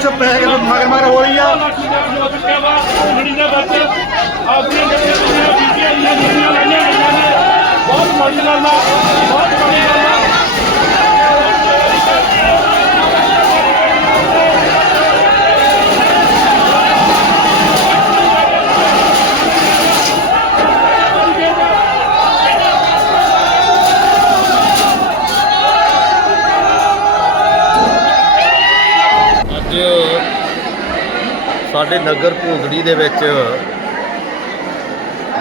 ਕੁਛ ਪੈਸੇ ਮਗਰ ਮਗਰ ਹੋ ਰਹੀ ਆ। ਬਹੁਤ ਮਾੜੀ ਗੱਲ ਆ। ਨਗਰ ਭੋਗੜੀ ਦੇ ਵਿੱਚ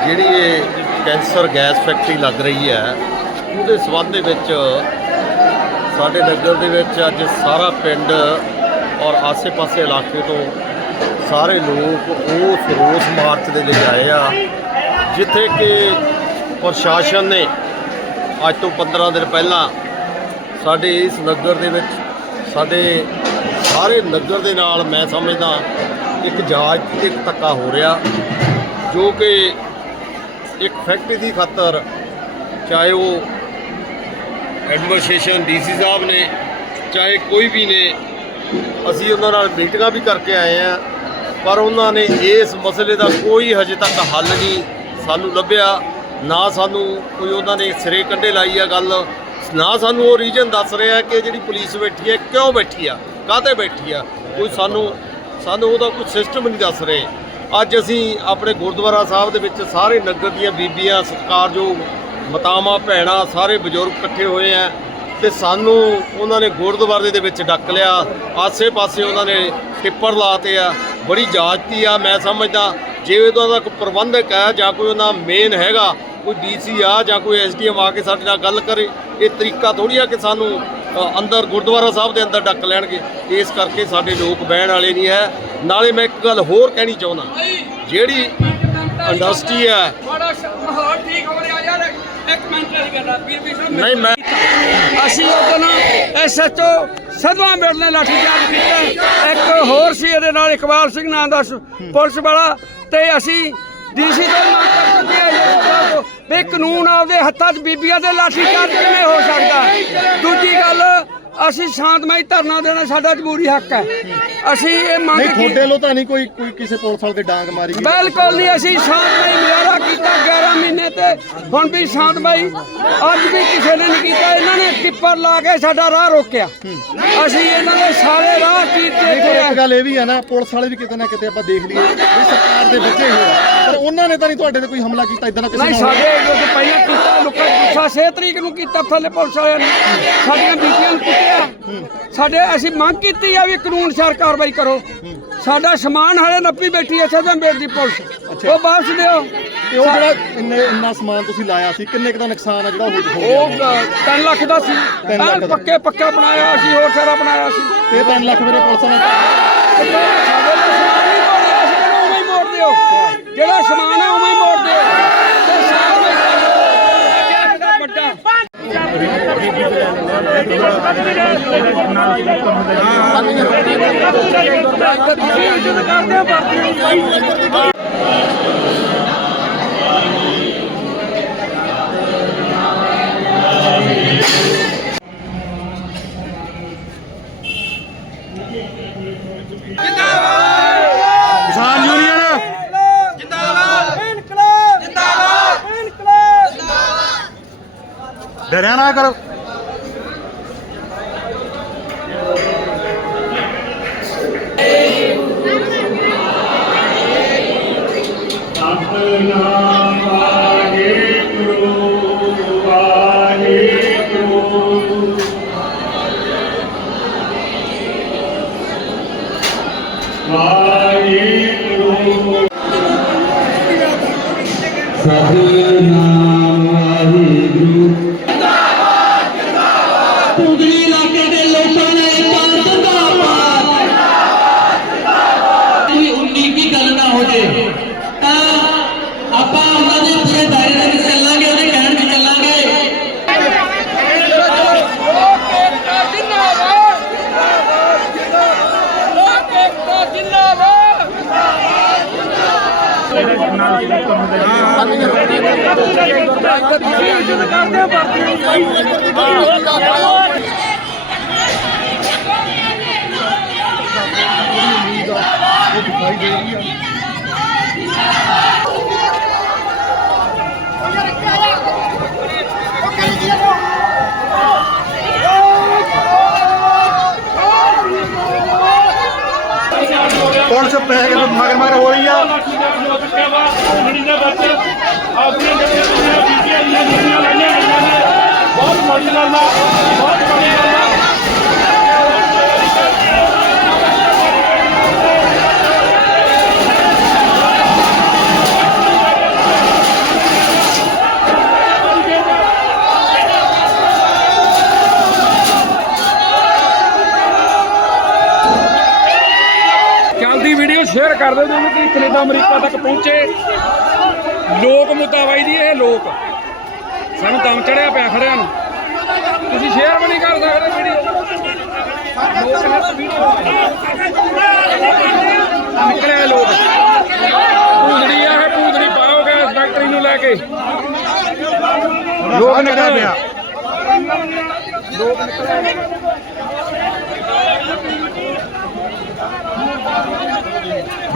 ਜਿਹੜੀ ਇਹ ਕੈਂਸਰ ਗੈਸ ਫੈਕਟਰੀ ਲੱਗ ਰਹੀ ਹੈ, ਉਹਦੇ ਸਬੰਧ ਦੇ ਵਿੱਚ ਸਾਡੇ ਨਗਰ ਦੇ ਵਿੱਚ ਅੱਜ ਸਾਰਾ ਪਿੰਡ ਔਰ ਆਸੇ-ਪਾਸੇ ਇਲਾਕੇ ਤੋਂ ਸਾਰੇ ਲੋਕ ਉਸ ਰੋਸ ਮਾਰਚ ਦੇ ਲਈ ਆਏ ਆ, ਜਿੱਥੇ ਕਿ ਪ੍ਰਸ਼ਾਸਨ ਨੇ ਅੱਜ ਤੋਂ 15 ਦਿਨ ਪਹਿਲਾਂ ਸਾਡੇ ਇਸ ਨਗਰ ਦੇ ਵਿੱਚ, ਸਾਡੇ ਸਾਰੇ ਨਗਰ ਦੇ ਨਾਲ ਮੈਂ ਸਮਝਦਾ ਇੱਕ ਜਾਜ ਇੱਕ ਧੱਕਾ ਹੋ ਰਿਹਾ, ਜੋ ਕਿ ਇੱਕ ਫੈਕਟਰੀ ਦੀ ਖਾਤਰ ਚਾਹੇ ਉਹ ਐਡਮਿਨਿਸਟ੍ਰੇਸ਼ਨ ਡੀਸੀ ਸਾਹਿਬ ਨੇ, ਚਾਹੇ ਕੋਈ ਵੀ ਨੇ, ਅਸੀਂ ਉਹਨਾਂ ਨਾਲ ਮੀਟਿੰਗਾਂ ਵੀ ਕਰਕੇ ਆਏ ਆ ਪਰ ਉਹਨਾਂ ਨੇ ਇਸ ਮਸਲੇ ਦਾ ਕੋਈ ਹਜੇ ਤੱਕ ਹੱਲ ਨਹੀਂ ਸਾਨੂੰ ਲੱਭਿਆ, ਨਾ ਸਾਨੂੰ ਕੋਈ ਉਹਨਾਂ ਨੇ ਸਿਰੇ ਕੰਢੇ ਲਾਈ ਆ ਗੱਲ, ਨਾ ਸਾਨੂੰ ਉਹ ਰੀਜਨ ਦੱਸ ਰਿਹਾ ਕਿ ਜਿਹੜੀ ਪੁਲਿਸ ਬੈਠੀ ਹੈ, ਕਿਉਂ ਬੈਠੀ ਆ, ਕਾਹਤੇ ਬੈਠੀ ਆ, ਕੋਈ ਸਾਨੂੰ ਸਾਨੂੰ ਉਹਦਾ ਕੋਈ ਸਿਸਟਮ ਨਹੀਂ ਦੱਸ ਰਹੇ। ਅੱਜ ਅਸੀਂ ਆਪਣੇ ਗੁਰਦੁਆਰਾ ਸਾਹਿਬ ਦੇ ਵਿੱਚ ਸਾਰੇ ਨਗਰ ਦੀਆਂ ਬੀਬੀਆਂ, ਸਤਿਕਾਰਯੋਗ ਮਾਤਾਵਾਂ, ਭੈਣਾਂ ਸਾਰੇ ਬਜ਼ੁਰਗ ਇਕੱਠੇ ਹੋਏ ਆ ਤੇ ਸਾਨੂੰ ਉਹਨਾਂ ਨੇ ਗੁਰਦੁਆਰੇ ਦੇ ਵਿੱਚ ਡੱਕ ਲਿਆ। ਆਸੇ-ਪਾਸੇ ਉਹਨਾਂ ਨੇ ਟਿੱਪਰ ਲਾਤੇ ਆ। ਬੜੀ ਜਾਜਤੀ ਆ, ਮੈਂ ਸਮਝਦਾ, ਜੇ ਉਹਨਾਂ ਦਾ ਕੋਈ ਪ੍ਰਬੰਧਕ ਹੈ ਜਾਂ ਕੋਈ ਉਹਨਾਂ ਮੇਨ ਹੈਗਾ, ਕੋਈ ਡੀਸੀ ਆ ਜਾਂ ਕੋਈ ਐਸਡੀਐਮ ਆ ਕੇ ਸਾਡੇ ਨਾਲ ਗੱਲ ਕਰੇ, ਇਹ ਤਰੀਕਾ ਥੋੜੀ ਆ ਕਿ ਸਾਨੂੰ ਅੰਦਰ ਗੁਰਦੁਆਰਾ ਸਾਹਿਬ ਦੇ ਅੰਦਰ ਡੱਕ ਲੈਣਗੇ। ਇਸ ਕਰਕੇ ਸਾਡੇ ਲੋਕ ਬਹਿਣ ਵਾਲੇ ਨਹੀਂ ਹੈ। ਨਾਲੇ ਮੈਂ ਇੱਕ ਗੱਲ ਹੋਰ ਕਹਿਣੀ ਚਾਹੁੰਦਾ। ਜਿਹੜੀ ਇੰਡਸਟਰੀ ਹੈ। ਬੜਾ ਸ਼- ਮਾਹੌਲ ਠੀਕ ਹੋ ਰਿਹਾ ਯਾਰ। ਇੱਕ ਮਿੰਟ ਵਾਲੀ ਗੱਲ ਆ ਵੀਰ ਵੀਰ ਨਹੀਂ ਮੈਂ ਅਸੀਂ ਉਦੋਂ ਐਸਐਚਓ ਸਦਵਾ ਮੇੜ ਨੇ ਲਾਠੀਚਾਰਜ ਕੀਤਾ। ਇੱਕ ਹੋਰ ਸੀ ਇਹਦੇ ਨਾਲ ਇਕਬਾਲ ਸਿੰਘ ਨਾਂ ਦਾ ਪੁਲਿਸ ਵਾਲਾ। ਤੇ ਅਸੀਂ ਡੀਸੀ ਤੋਂ ਮੰਗ ਕਰ ਚੁੱਕੇ ਹਾਂ ਜੀ ਸਰਕਾਰ ਤੋਂ ਵੀ ਕਾਨੂੰਨ ਆਪਦੇ ਹੱਥਾਂ 'ਚ ਬੀਬੀਆਂ ਦੇ ਲਾਠੀਚਾਰਜ ਕਿਵੇਂ ਹੋ ਸਕਦਾ? ਦੂਜੀ ਗੱਲ ਅਸੀਂ ਸ਼ਾਂਤਮਈ ਧਰਨਾ ਦੇਣਾ ਸਾਡਾ ਜਮਹੂਰੀ ਹੱਕ ਹੈ। ਅਸੀਂ ਇਹ ਮੰਗ ਨਹੀਂ ਤੁਹਾਡੇ ਲੋ ਤਾਂ ਨਹੀਂ ਕੋਈ ਕੋਈ ਕਿਸੇ ਪੁਲਿਸ ਵਾਲੇ ਤੇ ਡਾਂਗ ਮਾਰੀ ਗਈ। ਬਿਲਕੁਲ ਨਹੀਂ ਅਸੀਂ ਸ਼ਾਂਤਮਈ ਮੁਜ਼ਾਹਰਾ ਕੀਤਾ 11 ਮਹੀਨੇ ਤੇ। ਹੁਣ ਵੀ ਸ਼ਾਂਤਮਈ ਅੱਜ ਵੀ ਕਿਸੇ ਨੇ ਨਹੀਂ ਕੀਤਾ। ਇਹਨਾਂ ਨੇ ਟਿੱਪਰ ਲਾ ਕੇ ਸਾਡਾ ਰਾਹ ਰੋਕਿਆ। ਅਸੀਂ ਇਹਨਾਂ ਦੇ ਸਾਰੇ ਰਾਹ ਕੀਤੇ ਇੱਕ ਗੱਲ ਇਹ ਵੀ ਹੈ ਨਾ ਪੁਲਿਸ ਵਾਲੇ ਵੀ ਕਿਤੇ ਨਾ ਕਿਤੇ ਆਪਾਂ ਦੇਖ ਲਈਏ ਵੀ ਸਰਕਾਰ ਦੇ ਬੱਚੇ ਹੋਏ। ਪਰ ਉਹਨਾਂ ਨੇ ਤਾਂ ਨਹੀਂ ਤੁਹਾਡੇ ਤੇ ਕੋਈ ਹਮਲਾ ਕੀਤਾ ਇਦਾਂ ਦਾ ਕਿਸੇ ਨਹੀਂ ਸਾਡੇ ਜੋ ਪਹਿਲਾਂ ਕੀਤਾ ਲੋਕਾਂ ਨੇ ਗੁੱਸਾ 6 ਤਰੀਕ ਨੂੰ ਕੀਤਾ ਥੱਲੇ ਪੁਲਿਸ ਵਾਲਿਆਂ ਨੇ। ਸਾਡੀਆਂ ਬੀਬੀਆਂ ਨੂੰ ਕੁੱਟਿਆ ਸਾਡੇ ਅਸੀਂ ਮੰਗ ਕੀਤੀ ਆ ਵੀ ਕਾਨੂੰਨ ਸਾਰ ਕਾਰਵਾਈ ਕਰੋ। ਸਾਡਾ ਸਮਾਨ ਹਾਲੇ ਨੱਪੀ ਬੈਠੀ ਐ ਸਦਨ ਬੇਟ ਦੀ ਪੁਲਿਸ। ਉਹ ਵਾਪਸ ਦਿਓ। ਤੇ ਉਹ ਜਿਹੜਾ ਇੰਨੇ ਇੰਨਾ ਸਮਾਨ ਤੁਸੀਂ ਲਾਇਆ ਸੀ ਕਿੰਨੇ ਕੁ ਦਾ ਨੁਕਸਾਨ ਆ ਜਿਹੜਾ ਉਹ ਹੋ ਉਹ ਗਿਆ 3 ਲੱਖ ਦਾ ਸੀ। ਤਿੰਨ ਲੱਖ ਦਾ। ਪੱਕੇ ਪੱਕਾ ਬਣਾਇਆ ਸੀ ਹੋਰ ਸਾਰਾ ਬਣਾਇਆ ਸੀ। ਤੇ 3 ਲੱਖ ਮੇਰੇ ਪੁਲਿਸ ਨੇ ਸਾਡੇ ਦਾ ਸਮਾਨ ਨਹੀਂ ਮੋੜਿਆ ਸੀ ਇਹਨੂੰ ਉਵੇਂ ਹੀ ਮੋੜ ਦਿਓ। ਜਿਹੜਾ ਸਮਾਨ ਹੈ ਉਵੇਂ ਹੀ ਮੋੜ ਦਿਓ। ਤੇ ਸਾਰਾ ਵੱਡਾ। ਕਿਸਾਨ ਯੂਨੀਅਨ। ਜਿੰਦਾਬਾਦ। ਇਨਕਲਾਬ ਜਿੰਦਾਬਾਦ ਇਨਕਲਾਬ ਡਰਿਆ ਨਾ ਕਰੋ। ਦਿਖਾਈ ਦੇ ਰਹੀ ਆ ਪੁਲਿਸ ਪੈ ਕੇ ਮਗਰ ਮਗਰ ਹੋ ਰਹੀ ਆ ਲੜੀ ਦੇ ਵਿੱਚ ਆਪਣੀਆਂ ਜਿਹੜੀਆਂ ਬੀਬੀਆਂ ਲਾਈਆਂ ਗਈਆਂ ਨੇ। ਬਹੁਤ ਮਾੜੀ ਗੱਲ ਆ, ਬਹੁਤ ਮਾੜੀ ਵੀਡੀਓ ਸ਼ੇਅਰ ਕਰ ਦਿਓ ਜਿਵੇਂ ਕਿ ਕੈਨੇਡਾ ਅਮਰੀਕਾ ਤੱਕ ਪਹੁੰਚੇ। ਲੋਕ ਮੁੱਦਾਬਾਈ ਦੀ ਇਹ ਲੋਕ। ਸਾਨੂੰ ਦਮ ਚੜਿਆ ਪਿਆ ਖੜਿਆਂ ਨੂੰ। ਤੁਸੀਂ ਸ਼ੇਅਰ ਵੀ ਨਹੀਂ ਕਰ ਸਕਦੇ ਵੀਡੀਓ। ਨਿਕਲਿਆ ਲੋਕ। ਪੂੰਦੜੀ ਆ ਇਹ ਪੂੰਦੜੀ ਪਾਓਗੇ ਇਸ ਫੈਕਟਰੀ ਨੂੰ ਲੈ ਕੇ। ਲੋਕ ਨਿਕਲਿਆ ਪਿਆ। ਬਿੱਟੂ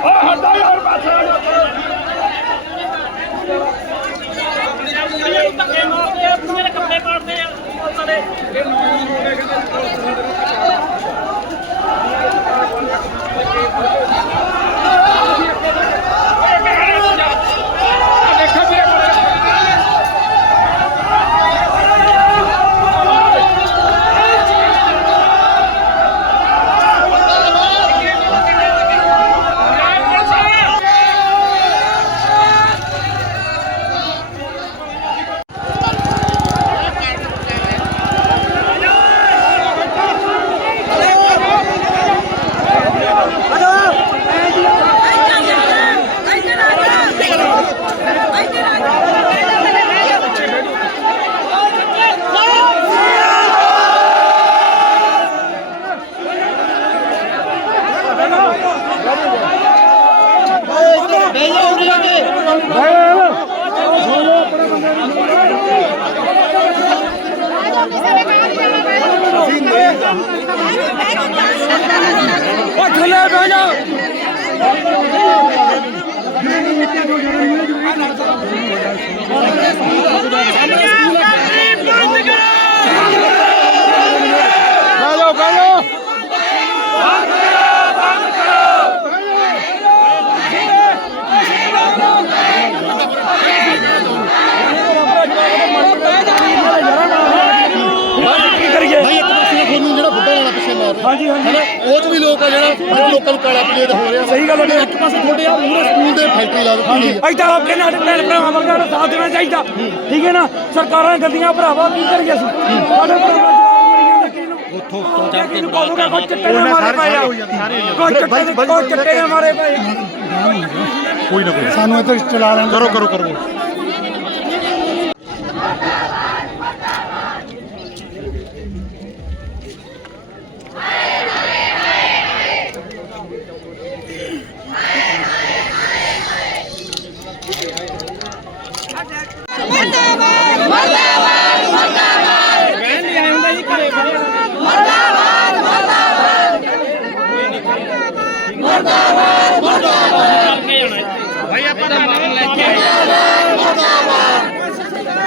ਆ ਹਟਾ ਯਾਰ ਪਾਸੇ ਦੇਖੋ ਵੀਰੇ ਉਹ ਥੱਲੇ ਬਹਿ ਜਾ। ਬਹਿ ਜਾਓ ਬਹਿ ਜਾਓ ਕੀ ਕਰੀਏ ਭਾਈ ਇੱਕ ਪਾਸੇ ਤੁਹਾਨੂੰ ਜਿਹੜਾ ਬੁੱਢਾ ਵਾਲਾ ਪਿੱਛੇ ਮਾਰ ਰਿਹਾ ਹਾਂਜੀ ਹਾਂਜੀ ਹਨਾ ਉਹ ਚ ਵੀ ਲੋਕ ਆ ਜਿਹੜਾ ਜਿਹੜੇ ਲੋਕਾਂ ਨੂੰ ਕਾਲਾ ਪਲੇਟ ਹੋ ਰਿਹਾ ਸਹੀ ਗੱਲ ਹੈ। ਇੱਕ ਪਾਸੇ ਤੁਹਾਡੇ ਆ ਮੂਰੇ ਸਕੂਲ ਦੇ ਫੈਕਟਰੀ ਲਾ ਦਿੱਤੀ ਆ। ਐਦਾਂ ਆਪਣੇ ਨਾਲ ਭੈਣ ਭਰਾਵਾਂ ਵਰਗਾ ਸਾਥ ਦੇਣਾ ਚਾਹੀਦਾ। ਠੀਕ ਹੈ ਨਾ? ਸਰਕਾਰਾਂ ਗੰਦੀਆਂ ਭਰਾਵਾ ਕੀ ਕਰੀਏ ਅਸੀਂ? ਸਾਡੇ ਭਰਾਵਾਂ ਉੱਥੋਂ ਤੋਂ ਜਾ ਕੇ ਕੋਈ ਚੱਟੇ ਨਾ ਮਾਰੇ। ਕੋਈ ਚੱਟੇ ਨਾ ਮਾਰੇ ਕੋਈ ਨਾ ਕੋਈ। ਸਾਨੂੰ ਇੱਥੇ ਚਲਾ ਲੈਣ ਕਰੋ ਕਰੋ ਕਰੋ ਮਰਦਾਬਾਦ ਮਰਦਾਬਾਦ ਮਰਦਾਬਾਦ ਬਹਿਣ ਨਹੀਂ ਆਏ ਹੁੰਦਾ ਜੀ ਘਰੇ ਮਰਦਾਬਾਦ ਮਰਦਾਬਾਦ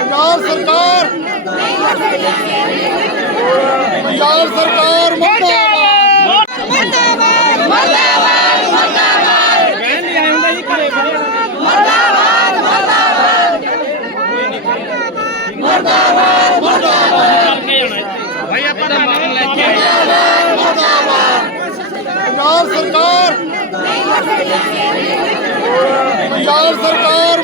ਪੰਜਾਬ ਸਰਕਾਰ ਪੰਜਾਬ ਸਰਕਾਰ ਮੁਰਦਾਬਾਦ ਮਰਦਾਬਾਦ ਮਰਦਾਬਾਦ ਮਰਦਾਬਾਦ ਬਹਿਣ ਨਹੀਂ ਆਏ ਹੁੰਦਾ ਜੀ ਘਰੇ ਮਰਦਾਬਾਦ ਮਰਦਾਬਾਦ ਪੰਜਾਬ ਸਰਕਾਰ ਪੰਜਾਬ ਸਰਕਾਰ